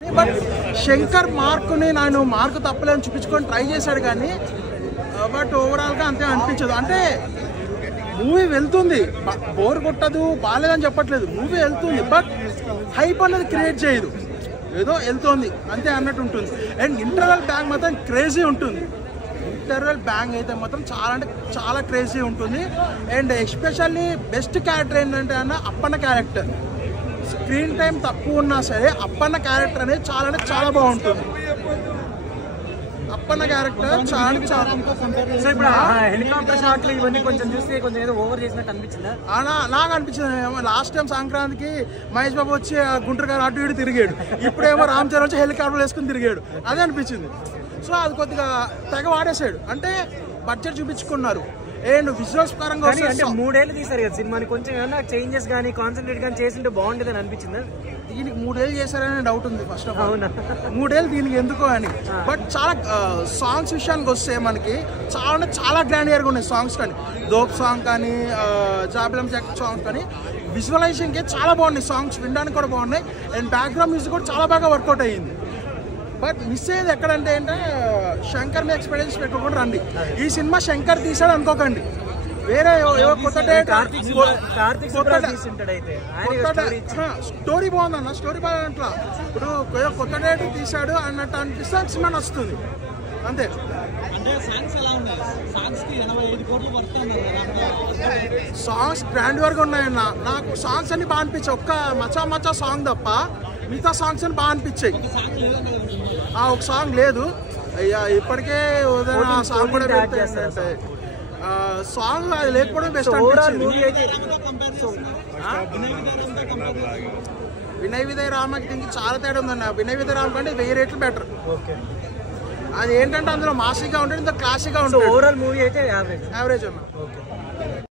But Shankar మార్కుని నేను mark తప్పలేని చూపించుకొని try చేశాడు కానీ బట్ ఓవరాల్గా అంతే అనిపించదు. అంటే మూవీ వెళ్తుంది, బోర్ కొట్టదు, బాగాలేదని చెప్పట్లేదు, మూవీ వెళ్తుంది బట్ హైప్ అనేది క్రియేట్ చేయదు, ఏదో వెళ్తుంది అంతే అన్నట్టు ఉంటుంది. అండ్ ఇంటర్వెల్ బ్యాంగ్ మాత్రం క్రేజీ ఉంటుంది, ఇంటర్వెల్ బ్యాంగ్ అయితే మాత్రం చాలా అంటే చాలా క్రేజీ ఉంటుంది. అండ్ ఎస్పెషల్లీ బెస్ట్ క్యారెక్టర్ ఏంటంటే అన్న అప్పన్న క్యారెక్టర్. స్క్రీన్ టైం తక్కువ ఉన్నా సరే అప్పన్న క్యారెక్టర్ అనేది చాలా అంటే చాలా బాగుంటుంది. అప్పన్న క్యారెక్టర్ చాలా అంటే చాలా. సో ఇప్పుడు హెలికాప్టర్ షాట్లు ఇవన్నీ కొంచెం చూస్తే కొంచెం ఏదో ఓవర్ చేసినట్టు అనిపించిందా? నాకు అనిపించింది. లాస్ట్ టైం సంక్రాంతికి మహేష్ బాబు వచ్చి గుంటూరు గారు అటు ఇటు తిరిగాడు, ఇప్పుడేమో రామ్ చరణ్ వచ్చి హెలికాప్టర్ వేసుకుని తిరిగాడు, అదే అనిపించింది. సో అది కొద్దిగా తెగ వాడేసాడు, అంటే బడ్జెట్ చూపించుకున్నారు. అండ్ విజువల్స్ పరంగా అంటే 3 ఏళ్ళు తీసారు కదా సినిమాని, కొంచెం ఏమన్నా చేంజెస్ కానీ కాన్సన్ట్రేట్ కానీ చేసింటే బాగుంటుందని అనిపించిందా? దీనికి 3 ఏళ్ళు చేశారనే డౌట్ ఉంది ఫస్ట్ ఆఫ్ ఆల్. 3 ఏళ్ళు దీనికి ఎందుకో అని. బట్ చాలా సాంగ్స్ విషయానికి వస్తే మనకి చాలా అంటే చాలా గ్రాండియర్గా ఉన్నాయి సాంగ్స్, కానీ దోప్ సాంగ్ కానీ జాబిలం జాక్ సాంగ్స్ కానీ విజువలైజేషన్కి చాలా బాగున్నాయి సాంగ్స్, వినడానికి కూడా బాగున్నాయి. అండ్ బ్యాక్గ్రౌండ్ మ్యూజిక్ కూడా చాలా బాగా వర్కౌట్ అయ్యింది. బట్ మిస్ అయ్యేది ఎక్కడంటే శంకర్ మీ ఎక్స్పీరియన్స్ పెట్టుకోకుండా రండి. ఈ సినిమా శంకర్ తీసాడు అనుకోకండి, వేరే కొత్త స్టోరీ బాగుందన్న, స్టోరీ బాగుంటా. ఇప్పుడు కొత్త డేట్ తీసాడు అన్నట్టు అనిపిస్తే సినిమా నచ్చుతుంది అంతే. సాంగ్స్ గ్రాండ్ వర్గా ఉన్నాయన్న, నాకు సాంగ్స్ అన్ని బాగా అనిపించాయి. ఒక్క మచ్చా మచ్చా సాంగ్ తప్ప మిగతా సాంగ్స్ అని బాగా అనిపించాయి. ఒక సాంగ్ లేదు, అయ్యా ఇప్పటికే సాంగ్ కూడా సాంగ్ అది లేకపోవడం బెస్ట్ అనిపించింది. వినయ్ విజయ్ రామకి దీనికి చాలా తేడా ఉందన్న. వినయ్ విజయ్ రామ్ కంటే 1000 రెట్లు బెటర్. అది ఏంటంటే అందులో మాసీగా ఉంటుంది, ఇంత క్లాసిక్గా ఉంటుంది. ఓవరాల్ మూవీ అయితే యావరేజ్ అన్న.